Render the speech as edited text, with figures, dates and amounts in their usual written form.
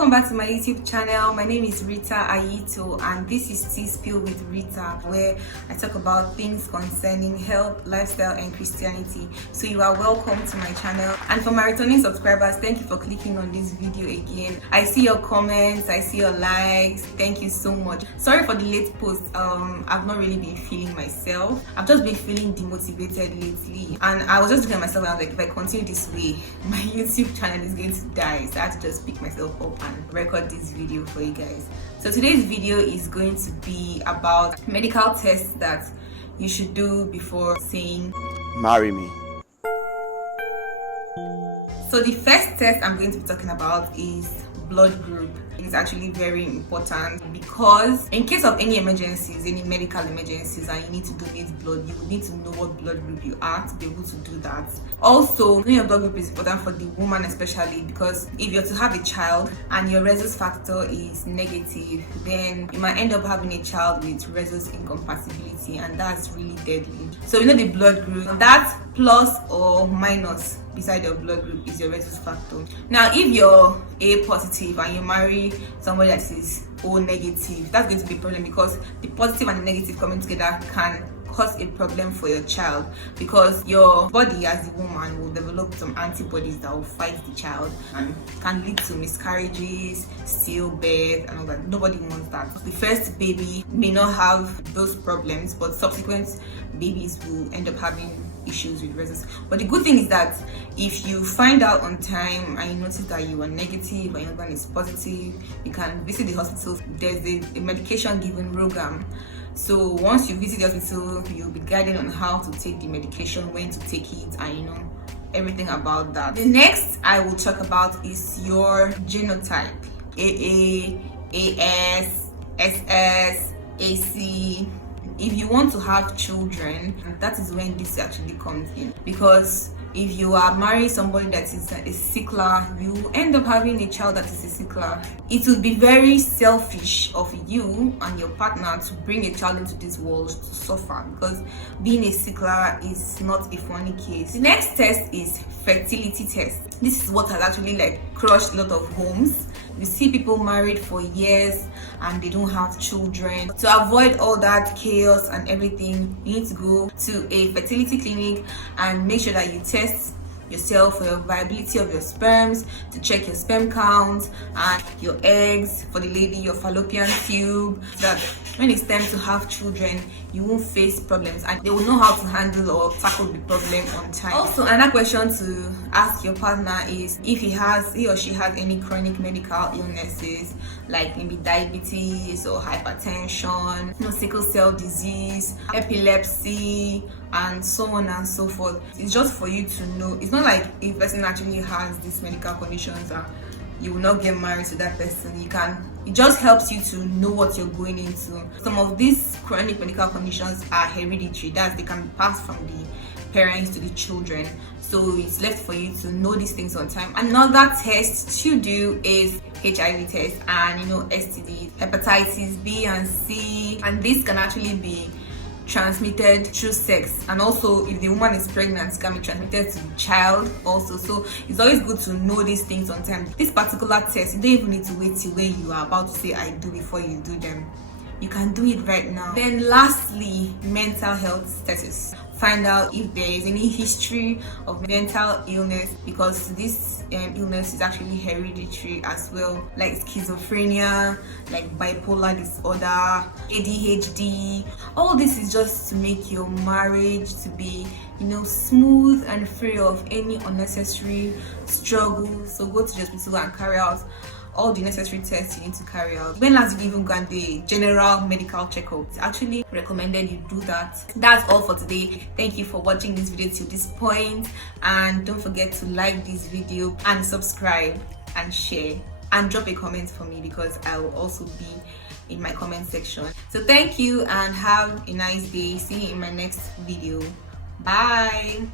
welcome back to my YouTube channel. My name is Reetahh Ayito and this is Tea Spill with Reetahh, where I talk about things concerning health, lifestyle and Christianity. So you are welcome to my channel, and for my returning subscribers, thank you for clicking on this video again. I see your comments, I see your likes, thank you so much. Sorry for the late post. I've not really been feeling myself. I've just been feeling demotivated lately, and I was just looking at myself and I was like, if I continue this way, my YouTube channel is going to die. So I had to just pick myself up and record this video for you guys. So today's video is going to be about medical tests that you should do before saying marry me. So the first test I'm going to be talking about is blood group. It's actually very important because in case of any emergencies, any medical emergencies, and you need to donate blood, you need to know what blood group you are to be able to do that. Also, knowing your blood group is important for the woman especially, because if you're to have a child and your rhesus factor is negative, then you might end up having a child with rhesus incompatibility, and that's really deadly. So you know the blood group, that plus or minus beside your blood group is your rhesus factor. Now if you're A positive and you marry somebody that is O negative, that's going to be a problem, because the positive and the negative coming together can cause a problem for your child, because your body as a woman will develop some antibodies that will fight the child and can lead to miscarriages, stillbirth and all that. Nobody wants that. The first baby may not have those problems, but subsequent babies will end up having issues with rhesus. But the good thing is that if you find out on time and you notice that you are negative and your husband is positive, you can visit the hospital. There's a medication given program. So once you visit the hospital, you'll be guided on how to take the medication, when to take it, and everything about that. The next I will talk about is your genotype. AA, AS, SS, AC. If you want to have children, that is when this actually comes in, because if you are marrying somebody that is a sickler, you end up having a child that is a sickler. It will be very selfish of you and your partner to bring a child into this world to suffer, because being a sickler is not a funny case. The next test is fertility test. This is what has actually crushed a lot of homes. You see people married for years and they don't have children. To avoid all that chaos and everything, you need to go to a fertility clinic and make sure that you test yourself for your viability of your sperms, to check your sperm count and your eggs, for the lady your fallopian tube, so that when it's time to have children you won't face problems and they will know how to handle or tackle the problem on time. Also, another question to ask your partner is if he or she has any chronic medical illnesses, like maybe diabetes or hypertension, sickle cell disease, epilepsy and so on and so forth. It's just for you to know. It's not like if a person actually has these medical conditions you will not get married to that person. It just helps you to know what you're going into. Some of these chronic medical conditions are hereditary, that they can be passed from the parents to the children. So it's left for you to know these things on time. Another test to do is HIV test and STD, hepatitis B and C, and this can actually be transmitted through sex, and also if the woman is pregnant, it can be transmitted to the child also. So it's always good to know these things on time. This particular test, you don't even need to wait till when you are about to say I do before you do them. You can do it right now. Then lastly, mental health status. Find out if there is any history of mental illness, because this illness is actually hereditary as well, like schizophrenia, like bipolar disorder, ADHD. All this is just to make your marriage to be smooth and free of any unnecessary struggles. So go to the hospital and carry out all the necessary tests you need to carry out. When last you even got the general medical checkup, it's actually recommended you do that. That's all for today. Thank you for watching this video till this point, and don't forget to like this video and subscribe and share and drop a comment for me, because I will also be in my comment section. So thank you and have a nice day. See you in my next video. Bye.